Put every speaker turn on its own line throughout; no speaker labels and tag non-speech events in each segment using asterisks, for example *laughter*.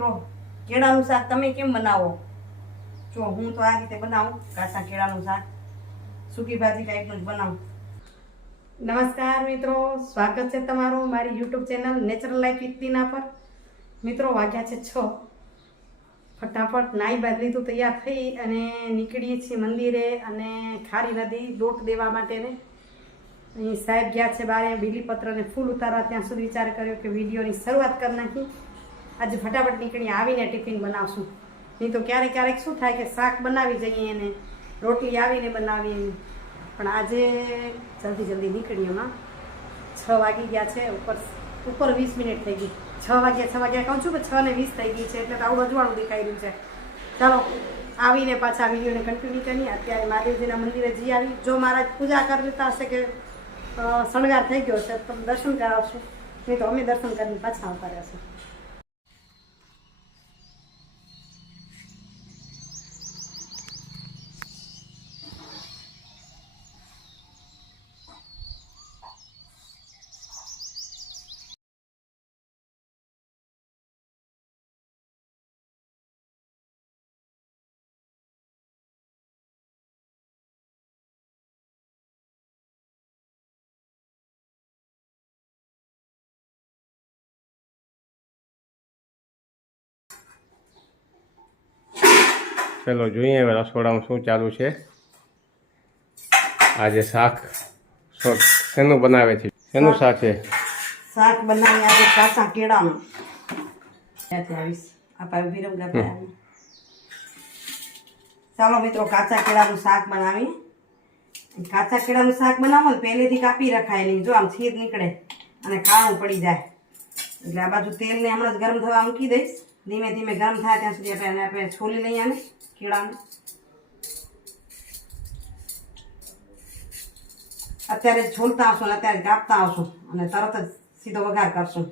મિત્રો, કેળાનું શાક તમે કેમ બનાવો? જો હું તો આ રીતે બનાવું કાચા કેળાનું શાક, સૂકી ભાજી ટાઈપનું જ બનાવું. નમસ્કાર મિત્રો, સ્વાગત છે તમારું મારી યુટ્યુબ ચેનલ નેચરલ લાઈફ ઇતિના પર. મિત્રો, વાગ્યા છે છ. ફટાફટ નાઈ બાદ લીધું તૈયાર થઈ અને નીકળીએ છીએ મંદિરે અને ખારી નદી લોટ દેવા માટેને. અહીં સાહેબ ગયા છે બારે, બીલીપત્ર અને ફૂલ ઉતારવા, ત્યાં સુધી વિચાર કર્યો કે વિડીયોની શરૂઆત કરી નાખી. આજે ફટાફટ નીકળી આવીને ટિફિન બનાવશું. નહીં તો ક્યારેક ક્યારેક શું થાય કે શાક બનાવી જઈએ એને, રોટલી આવીને બનાવીએ પણ આજે જલ્દી જલ્દી નીકળીએ એમાં. છ વાગી ગયા છે, ઉપર ઉપર વીસ મિનિટ થઈ ગઈ. છ વાગ્યા છ વાગ્યા કહું છું કે છ ને વીસ થઈ ગઈ છે, એટલે તો આવું અજવાળું દેખાઈ રહ્યું છે. ચાલો, આવીને પાછા વિડીયોને કન્ટિન્યુ કરીએ. અત્યારે મહાદેવજીના મંદિરે જઈ આવી. જો મહારાજ પૂજા કરતા હશે કે શણગાર થઈ ગયો છે તો દર્શન કરાવશું. નહીં તો અમે દર્શન કરીને પાછા આવતા રહેશું.
ચલો જોઈએ હવે રસોડામાં શું ચાલુ છે. આજે શાક શેનું બનાવે છે? શેનું શાક છે?
શાક બનાવી આજે કાચા કેળાનું. ચાલો મિત્રો, કાચા કેળાનું શાક બનાવી કાચા કેળાનું શાક બનાવો પહેલેથી કાપી રખાય નહીં. જો આમ છીર નીકળે અને કાળું પડી જાય. એટલે આ બાજુ તેલને હમણાં જ ગરમ થવા મૂકી દઈશ. ધીમે ધીમે ગરમ થાય ત્યાં સુધી આપણે આપણે છોલી લઈએ આને કેળાને. અત્યારે છોલતા આવશું અને અત્યારે કાપતા આવશું અને તરત જ સીધો વઘાર કરશું.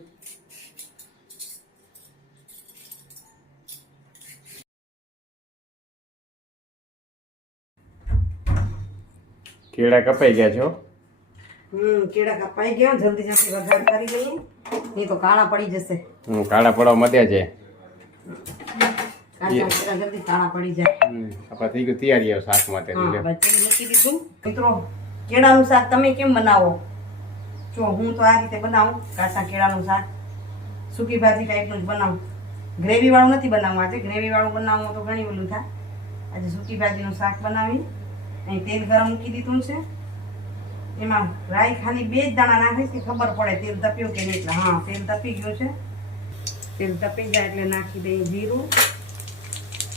કેળા કપાઈ ગયા છો?
હમ કેળા કપાઈ ગયા. જલ્દી જલ્દી વઘાર કરી લઈએ. નહીં તો કાળા પડી જશે.
હું કાળા પડવા મધ્યા છે.
જલ્દી કાળા પડી જાય.
થઈ ગયું તૈયારી હવે શાક માટે
હા
લે.
બચી મૂકી દીધું. મિત્રો કેળાનું શાક તમે કેમ બનાવો? જો હું તો આ રીતે બનાવું કાચા કેળાનું શાક. સૂકી ભાજી ટાઈપનું જ બનાવું. ગ્રેવી વાળું નથી બનાવવું આજે. ગ્રેવી વાળું બનાવવું તો ઘણી ઓલું થાય. આજે સૂકી ભાજીનું શાક બનાવી અહીં તેલ ગરમ મૂકી દીધું છે. એમાં રાઈ ખાલી બે જ દાણા નાખીશ કે ખબર પડે તેલ તપ્યું કે નહીં. એટલે હા, તેલ તપી ગયું છે. તેલ તપી જાય એટલે નાખી દઈએ જીરું.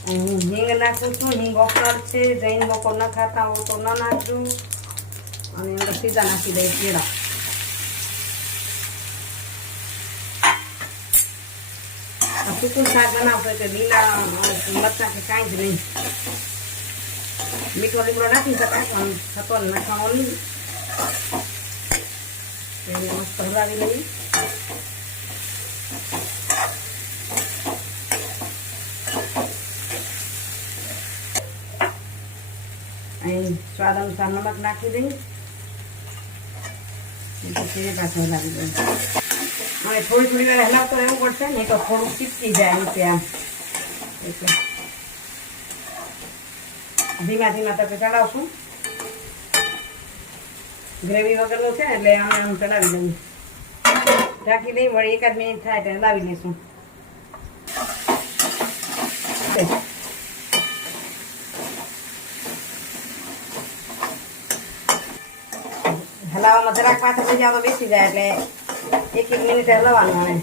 હું હિંગ નાખું છું. હિંગ ઓફર છે, જૈન લોકો ન ખાતા હોય તો ન નાખજો. અને અંદર સીધા નાખી દઈએ કેળા. સૂકું શાક બનાવશો એટલે લીલા મરચાં કે કાંઈ જ નહીં. મીઠો લીમડો નાખી શકાય, પણ થતો નાખવાનો નહીં. હલાવી લઈ સ્વાદ અનુસાર નમક નાખી દઈએ પછી હલાવી દઉં. હવે થોડી થોડી વાર હલાવતો રહેવું પડશે, નહીં તો થોડુંક ચીપકી જાય આમ એટલે ધીમા ધીમા તમે ચડાવશું. ગ્રેવી વગરનું છે ને એટલે આમ આમ ચડાવી દઈએ ઢાંકી દઈ, વળી એકાદ મિનિટ થાય એટલે હલાવી લઈશું. હલાવવામાં જરાક પાછળ તો બેસી જાય એટલે એક એક મિનિટ હલાવવાનું અને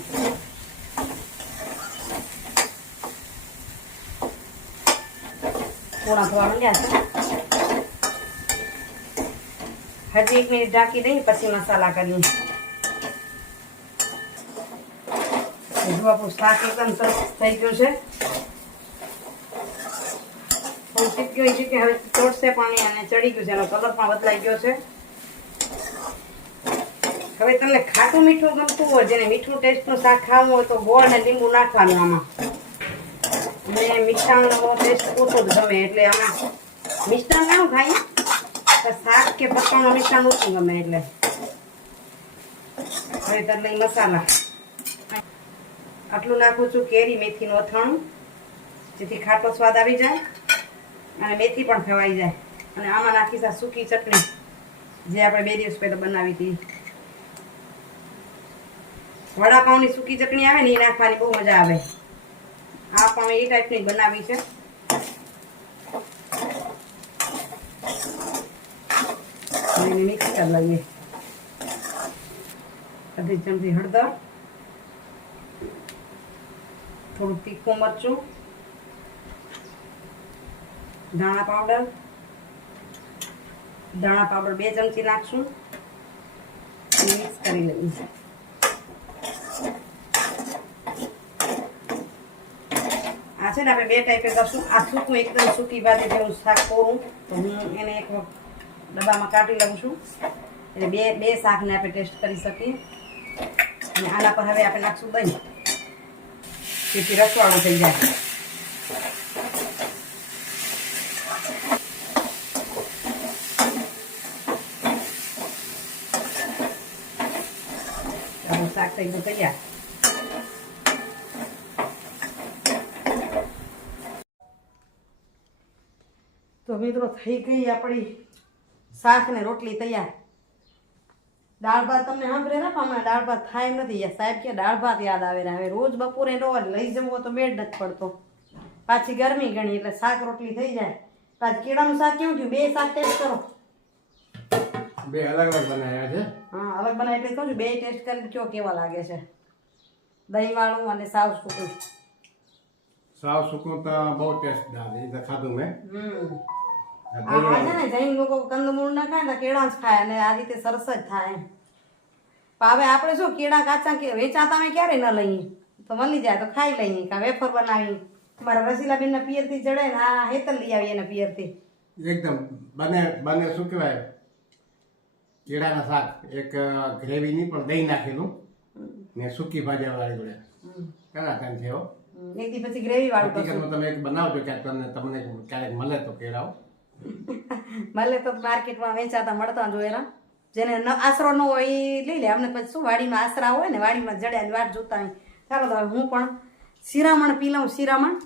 થોડા થવા માંડ્યા છે. હજી એક મિનિટ ઢાંકી દઈ પછી મસાલા કરીએ. ગયું છે. હવે તમને ખાટું મીઠું ગમતું હોય, જેને મીઠું ટેસ્ટનું શાક ખાવું હોય તો ગોળ અને લીંબુ નાખવાનું આમાં. અને મીઠાનો ટેસ્ટ ઓછો જ ગમે, એટલે આમાં મિષ્ટાન ના ખાઈ શાક કે પત્તાનો મિષ્ટાન ઓછું ગમે એટલે? હવે તર લઈ મસાલા. આટલું નાખું છું કેરી, મેથીનું અથાણું. જેથી ખાટો સ્વાદ આવી જાય અને મેથી પણ ખવાઈ જાય. અને આમાં નાખીશ આ સૂકી ચટણી, જે આપણે બે દિવસ પહેલાં બનાવી હતી. વડાપાઉંની સૂકી ચટણી આવે ને એ નાખવાની બહુ મજા આવે. આ પણ એ ટાઈપની બનાવી છે. એને મિક્સ કરી લઈએ અડધી ચમચી હળદર, થોડું તીખું મરચું, ધાણા પાવડર ધાણા પાવડર બે ચમચી નાખશું. મિક્સ કરી લઈએ આ છે ને આપણે બે ટાઈપે કરશું. આ સૂકું એકદમ સૂકી ભાજી જેવું શાક કોરું, તો હું એને એક ડબ્બામાં કાઢી લઉં છું. એટલે બે બે શાકને આપણે ટેસ્ટ કરી શકીએ. અને આના પર હવે આપણે નાખશું દહીં. જેથી રસવાળું થઈ જાય. શાક થઈ ગયું તૈયાર. તો મિત્રો થઈ ગઈ આપણી શાક ને રોટલી તૈયાર. દાળ ભાત તમને સાંભળે ને હમણાં દાળ ભાત થાય એમ નથી. સાહેબ કે દાળ ભાત યાદ આવે ને હવે રોજ બપોરે નો લઈ જવું હોય તો મેળ નથી પડતો. પાછી ગરમી ગણી એટલે શાક રોટલી થઈ જાય. પાછી કેળાનું શાક કેવું થયું? બે શાક ટેસ્ટ કરો.
બે અલગ અલગ બનાવ્યા છે?
હા અલગ બનાવી એટલે કહું છું બે ટેસ્ટ કરીને કયો કેવા લાગે છે. દહીંવાળું અને સાવ સૂકું.
સાવ સૂકું તો બહુ ટેસ્ટ દાદા ખાધું મેં.
હમ.
આ
છે ને જૈન લોકો કંદમૂળ ના ખાય ને કેળા જ ખાય અને આ રીતે સરસ જ થાય. હવે આપણે શું કેળા કાચા કે વેચાતા અમે ક્યારે ન લઈએ? તો મળી જાય તો ખાઈ લઈએ કાં વેફર બનાવી મારા રસીલાબેનના પિયરથી ચડે ને આ હેતલ લઈ આવીએ એના પિયરથી.
એકદમ બને બને શું કહેવાય? કેળાના શાક એક ગ્રેવી નહીં પણ દહીં નાખેલું. ને સૂકી ભાજી વાળી જોડે કયા કાન છે હો?
એક પછી ગ્રેવી વાળું
તમે એક બનાવજો ક્યાંક તમને તમને ક્યારેક મળે તો કેળાઓ.
મળે તો માર્કેટમાં વેચાતા મળતા જોયેલા જેને આશરો ન હોય એ લઈ લે. અમને પછી શું, વાડીમાં આશરા હોય ને, વાડીમાં જડ્યા વાટ જોતા ચાલો તો હું પણ શિરામણ પી લઉં, શિરામણ.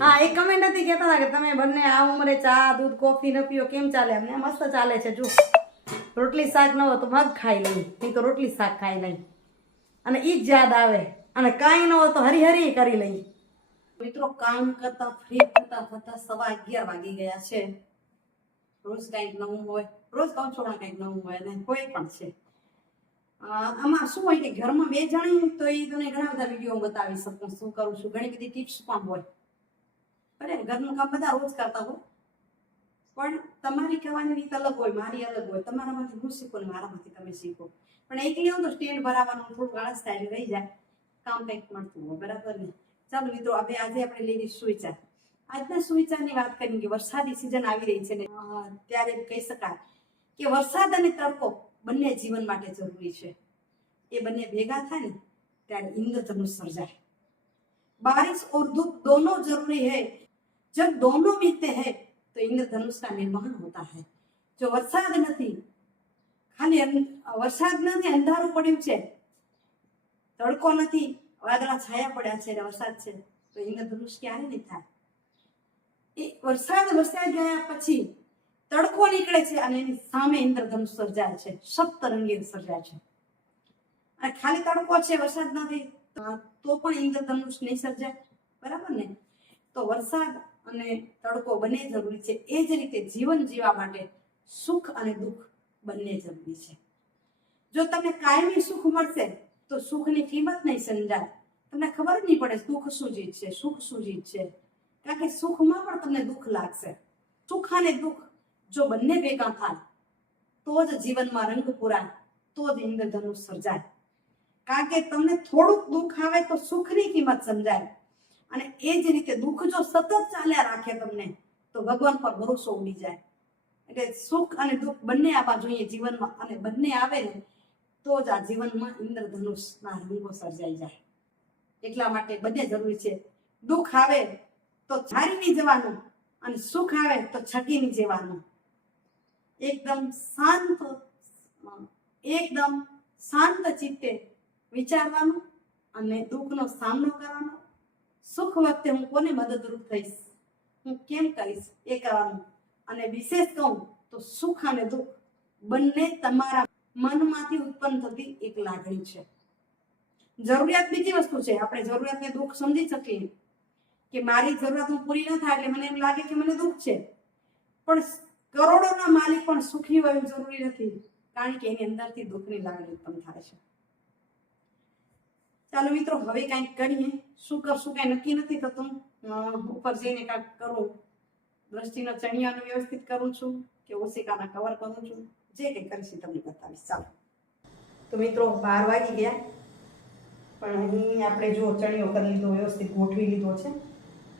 હા, એક કમેન્ટ હતી, કહેતા હતા કે તમે બંને આ ઉંમરે ચા, દૂધ, કોફી ન પીઓ કેમ ચાલે? અમને મસ્ત ચાલે છે જો રોટલી શાક ન હોય તો મગ ખાઈ લઈ નહીં તો રોટલી શાક ખાઈ લઈ અને ઈ જ યાદ આવે. અને કાંઈ ન હોય તો હરી હરી કરી લઈ. મિત્રો, કામ કરતા ફ્રી થતા થતા સવા અગિયાર વાગી ગયા છે. રોજ કંઈક નવું હોય, રોજ પણ કંઈક નવું હોય અને કોઈ પણ છે. આમાં શું હોય કે ઘરમાં બે જણી તો એ તમને ઘણા બધા વીડિયો બતાવી શકું, શું કરું છું, ઘણી બધી ટિપ્સ પણ હોય. બરાબર ઘરનું કામ બધા રોજ કરતા હોય. પણ તમારી કહેવાની રીત અલગ હોય, મારી અલગ હોય. તમારામાંથી હું શીખો ને મારામાંથી તમે શીખો. પણ એકલી આવું તો સ્ટેન્ડ ભરાવાનું થોડું આળસ થાય રહી જાય. કામ કંઈક મળતું હોય, બરાબર ને? ચાલો મિત્રો હવે આજે આપણે લઈ લઈશું સુવિચાર. આજના સુવિચારની વાત કરીએ કે વરસાદી સિઝન આવી રહી છે ને અ, ત્યારે કહી શકાય કે વરસાદ અને તડકો બંને જીવન માટે જરૂરી છે એ બંને ભેગા થાય ને ત્યારે ઇન્દ્રધનુષ સર્જાય बारिश और धूप दोनों जरूरी है जब दोनों मिलते हैं तो इंद्रधनुष का निर्माण होता है જો વરસાદ નથી ખાલી અન- વરસાદ નથી અંધારું પડ્યું છે તડકો નથી વાદળા છાયા પડ્યા છે અને વરસાદ છે તો ઇન્દ્રધનુષ ક્યારે નહીં થાય એ વરસાદ વરસાદ ગયા પછી તડકો નીકળે છે અને એની સામે ઇન્દ્રધનુષ સર્જાય છે, સપ્તરંગી સર્જાય છે. અને ખાલી તડકો છે, વરસાદ નથી તો પણ ઇન્દ્રધનુષ નહીં સર્જાય. બરાબર ને? તો વરસાદ અને તડકો બંને જરૂરી છે. એ જ રીતે જીવન જીવવા માટે સુખ અને દુઃખ બંને જરૂરી છે. જો તમને કાયમી સુખ મળશે, તો સુખની કિંમત નહીં સમજાય. તમને ખબર નહીં પડે દુઃખ શું ચીજ છે સુખ શું ચીજ છે કારણ કે સુખમાં પણ તમને દુઃખ લાગશે. સુખ અને દુઃખ જો બંને ભેગા થાય, તો જ જીવનમાં રંગ પુરાય, તો જ ઇન્દ્રધનુષ સર્જાય. કારણ કે તમને થોડુંક દુઃખ આવે તો સુખની કિંમત સમજાય. અને એ જ રીતે દુઃખ જો સતત ચાલ્યા રાખે તમને, તો ભગવાન પર ભરોસો ઉડી જાય. એટલે સુખ અને દુઃખ બંને આવવા જોઈએ જીવનમાં અને બંને આવે ને, તો જ આ જીવનમાં ઇન્દ્રધનુષના રંગો સર્જાઈ જાય. એટલા માટે બંને જરૂરી છે. દુઃખ આવે તો ઝારીની જવાનું અને સુખ આવે તો છકીની જવાનું. એકદમ શાંત એકદમ શાંત ચિત્તે વિચારવાનું અને દુઃખનો સામનો કરવાનો. સુખ વખતે હું કોને મદદરૂપ થઈશ? હું કેમ કરીશ એ કરવાનું. અને વિશેષ કહું તો સુખ અને દુઃખ બંને તમારા મનમાંથી ઉત્પન્ન થતી એક લાગણી છે. જરૂરિયાત બીજી વસ્તુ છે. આપણે જરૂરિયાતને દુઃખ સમજી શકીએ. કે મારી જરૂરત હું પૂરી ન થાય એટલે મને એમ લાગે કે મને દુઃખ છે. પણ કરોડોના માલિક પણ સુખી હોય એવું જરૂરી નથી, કારણ કે એની અંદરથી દુઃખની લાગણી ઉત્પન્ન થાય છે. ચાલો મિત્રો, હવે કાંઈક કરીએ. શું કરશું કાંઈ નક્કી નથી થતું? ઉપર જઈને કાંઈક કરું. દ્રષ્ટિનો ચણિયાનું વ્યવસ્થિત કરું છું કે ઓશિકાના કવર કરું છું. જે કંઈ કરીશ તમને બતાવીશ. ચાલો. તો મિત્રો, બાર વાગી ગયા. પણ અહીં આપણે જો ચણિયો કરી લીધો, વ્યવસ્થિત ગોઠવી લીધો છે.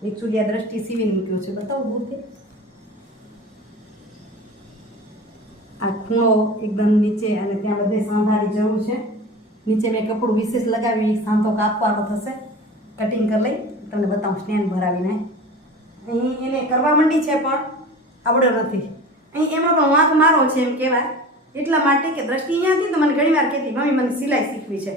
એકચુઅલી આ દ્રષ્ટિ સીવીને મૂક્યો છે. બતાવો બુદ્ધિ આ ખૂણો એકદમ નીચે અને ત્યાં બધે સાંધાની જરૂર છે. નીચે મેં કપડું વિશેષ લગાવી સાંધો કાપવાનો થશે. કટિંગ કરી લઈ, તમને બતાવું, સ્ટેન્ડ ભરાવીને. અહીં એને કરવા માંડી છે પણ આવડ્યો નથી. અહીં એમાં પણ વાંક મારો છે એમ કહેવાય. એટલા માટે કે દ્રષ્ટિ અહીંયા હતી તો મને ઘણી વાર કહેતી, મમ્મી, મને સિલાઈ શીખવી છે.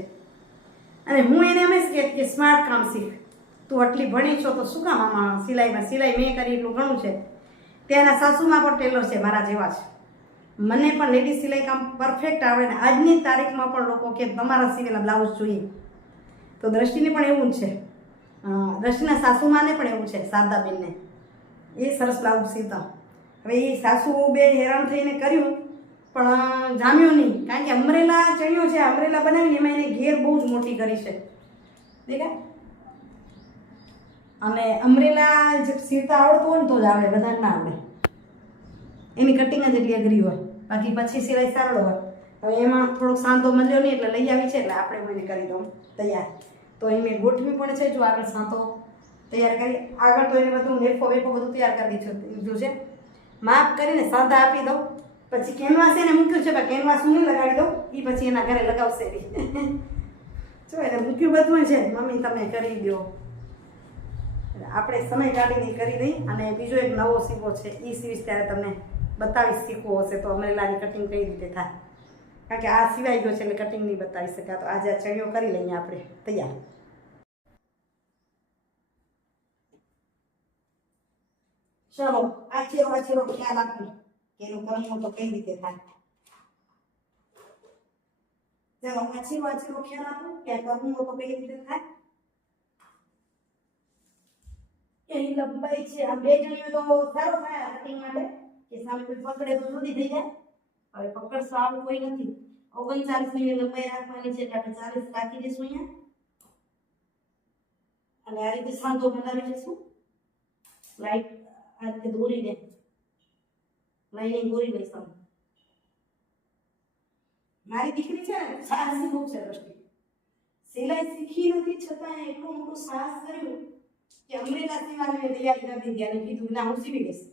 અને હું એને જ કહેતી કે, સ્માર્ટ કામ શીખ. તું આટલી ભણી છો તો શું કામ આમાં સિલાઈમાં? સિલાઈ મેં કરી, એટલું ઘણું છે. ત્યાંના સાસુમાં પણ ટેલર છે, મારા જેવા છે મને પણ લેડીઝ સિલાઈ કામ પરફેક્ટ આવડે ને આજની તારીખમાં પણ લોકો કે તમારા સિવેલા બ્લાઉઝ જોઈએ. તો દ્રષ્ટિને પણ એવું છે. દ્રષ્ટિના સાસુમાને પણ એવું છે, શારદાબેનને. એ સરસ બ્લાઉઝ સીવતા. હવે એ સાસુ બે હેરાન થઈને કર્યું, પણ જામ્યું નહીં. કારણ કે અમરેલા ચણ્યો છે, અમરેલા બનાવીને એમાં એને ઘેર બહુ જ મોટી કરી છે. દેખાય? અને અમરેલા જે સીવતા આવડતું હોય ને તો જ આવડે, બધાને ના આવડે. એની કટિંગ જ એટલી અઘરી હોય. બાકી પછી સિલાઈ સરળ હોય. હવે એમાં થોડોક સાંતો મળ્યો નહીં એટલે લઈ આવી છે, એટલે આપણે એને કરી દઉં તૈયાર. તો એ મેં ગોઠવી પણ છે, જો આગળ સાંતો તૈયાર કરી, આગળ તો એને બધું નેફો વેફો બધું તૈયાર કરી દીધું છે માપ કરીને સાંધા આપી દઉં. પછી કેનવાસ એને મૂક્યું છે, પણ કેનવાસ હું લગાડી દઉં એ પછી એના ઘરે લગાવશે. *laughs* જો એને મૂક્યું બધું છે, મમ્મી, તમે કરી દો. આપણે સમય કાઢીને કરી દઈ અને બીજો એક નવો સીવો છે. એ સીવીશ ત્યારે તમને બતાવીશ શીખવો હશે તો અમરેલાની કટિંગ કઈ રીતે થાય. કારણ કે આ સિવાય ગયો છે એટલે કટિંગ નહીં બતાવી શક્યા. તો આજે આ ચણિયો કરી લઈએ આપણે. તૈયાર. ચલો આછેરો આછેરો ખ્યાલ આપી. કે એનું કરવું તો કઈ રીતે થાય. ચલો આછેરો આછેરો ખ્યાલ આપો કે આ તો કઈ રીતે થાય? એની લંબાઈ છે આ બે જણીઓ તો સારો થાય કટિંગ માટે, કે સામે કોઈ પકડે તો સુધી થઈ જાય. હવે પકડશો આવું કોઈ નથી. ઓગણચાલીસની લંબાઈ રાખવાની છે એટલે આપણે ચાલીસ રાખી દઈશું અહીંયા. અને આ રીતે સાંધો બનાવી દઈશું. લાઈટ આ રીતે દોરીને લાઈનિંગ દોરી દઈશું મારી દીકરી છે સાહસી બહુ છે દ્રષ્ટિ. સિલાઈ શીખી નથી છતાં એટલું મોટું સાહસ કર્યું કે અમરેલા સીવાની મેં તૈયારી કરી દીધી કીધું ના, હું સીવી લઈશ.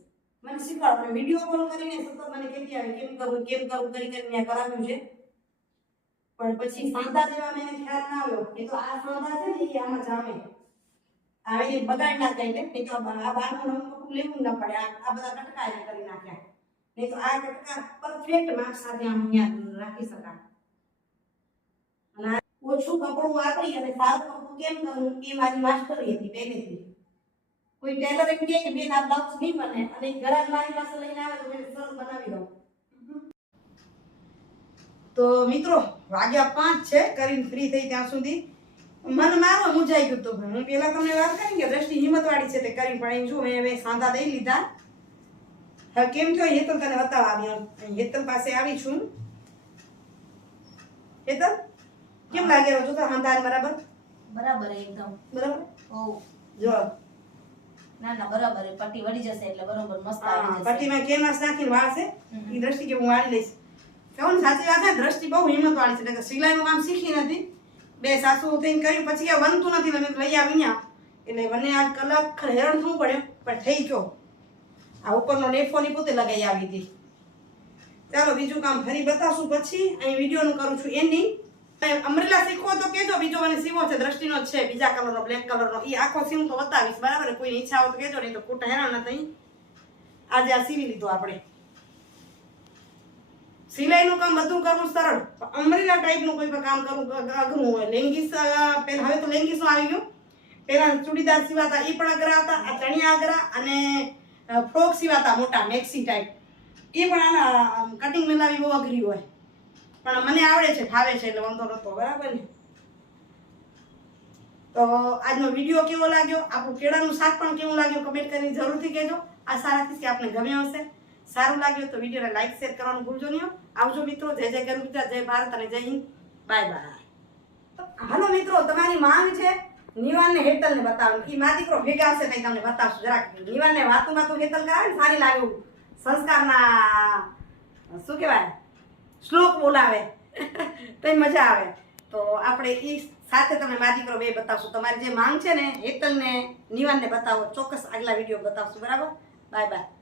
મને શીખવાડો અને વીડિયો કોલ કરીને સતત મને કહેતી આવે કેમ કરવું કેમ કરવું કરી કરીને મેં કરાવ્યું છે. પણ પછી સાંધા જેવા મને ખ્યાલ ના આવ્યો. એ તો આ સાંધા છે ને, એ આમાં જામે. આવે બગાડ ના થાય એટલે તો આ બારનું કપડું લેવું ના પડે. આ બધા કટકા કરી નાખ્યા. નહીં તો આ કટકા પરફેક્ટ માર્ક સાથે આમ અહીંયા રાખી શકાય. ઓછું કપડું વાપરી અને સારું કપડું કેમ કરવું એ મારી માસ્ટરી હતી પહેલેથી. કોઈ ટેલર એમ કે બેન, આ બ્લાઉઝ નહીં બને. અને ઘરાક મારી પાસે લઈને આવે તો મેં સરસ બનાવી દઉં. તો મિત્રો, વાગ્યા પાંચ છે, કરીને ફ્રી થઈ ત્યાં સુધી. મન મારો મુજાઈ ગયું હતું હું પેલા તમને વાત કરી કે દ્રષ્ટિ હિંમતવાળી છે તે કરી, પણ અહીં મેં હવે સાંધા દઈ લીધા. હવે કેમ થયો હેતલ તને બતાવવા આવી હું હેતલ પાસે આવી છું. હેતલ? કેમ લાગે રહ્યો જો તો સાંધા બરાબર?
બરાબર એકદમ.
બરાબર?
ઓ
જો.
ના ના બરાબર પટ્ટી વળી જશે એટલે બરોબર મસ્ત આવી જશે.
પટ્ટીમાં કેનવાસ નાખીને વાળશે. એ દ્રષ્ટિ કે હું વાળી લઈશ. કહું સાચી વાત છે દ્રષ્ટિ બહુ હિંમત વાળી છે. એટલે સિલાઈનું કામ શીખી નથી. બે સાસુ થઈને કર્યું પછી આ બનતું નથી. મેં લઈ આવી એટલે મને આ કલાક હેરાન થવું પડ્યું પણ થઈ ગયો. આ ઉપરનો નેફોની પોતે લગાઈ આવી હતી. ચાલો બીજું કામ ફરી બતાવશું. પછી અહીં વિડીયોનું કરું છું એની અમરેલા શીખવો તો કેજો બીજો મને સીવો છે, દ્રષ્ટિનો છે, બીજા કલરનો બ્લેક કલરનો એ આખો સીવું તો બતાવીશ, બરાબર? કોઈ ઈચ્છા હોય તો કેજો નહીં તો ખોટા હેરાન ના આજે આ સીવી લીધો આપણે. સિલાઈનું કામ બધું કરવું સરળ. અમરેલા ટાઈપનું કોઈ પણ કામ કરવું અઘરું હોય. લેંગીસ પહેલાં હવે તો લેંગીસનું આવી ગયું. પહેલાં ચૂડીદાર સીવાતા એ પણ અઘરા હતા, આ ચણિયા અઘરા અને ફ્રોક સીવાતા મોટા મેક્સી ટાઈપ એ પણ આના કટિંગ મેલાવી બહુ અઘરી હોય. પણ મને આવડે છે ફાવે છે, એટલે વાંધો નહોતો બરાબર ને? તો આજનો વીડિયો કેવો લાગ્યો? આપણું કેળાનું શાક પણ કેવું લાગ્યું? કમેન્ટ કરીને જરૂરથી કહેજો. આ સારાથી આપને ગમ્યો હશે. સારું લાગ્યું તો વિડીયોને લાઈક શેર કરવાનું ભૂલજો નહીં આવજો મિત્રો. જય જય ગરુ જય ભારત અને જય હિન્દ. બાય બાય હાલો મિત્રો, તમારી માંગ છે નિવાનને હેતલ ને બતાવવાનું. એ મા દીકરો ભેગા હશે કઈ તમને બતાવશું. જરાક નિવાનને વાતું વાતું હેતલ કરાવે ને, સારી લાગે સંસ્કારના, શું કહેવાય? શ્લોક બોલાવે. તો મજા આવે. તો આપણે એ સાથે તમે મા કરો, બે બતાવશું. તમારી જે માંગ છે ને હેતલ ને નિવાન ને બતાવો. ચોક્કસ આગલા વીડિયો બતાવશું. બરાબર? Bye bye.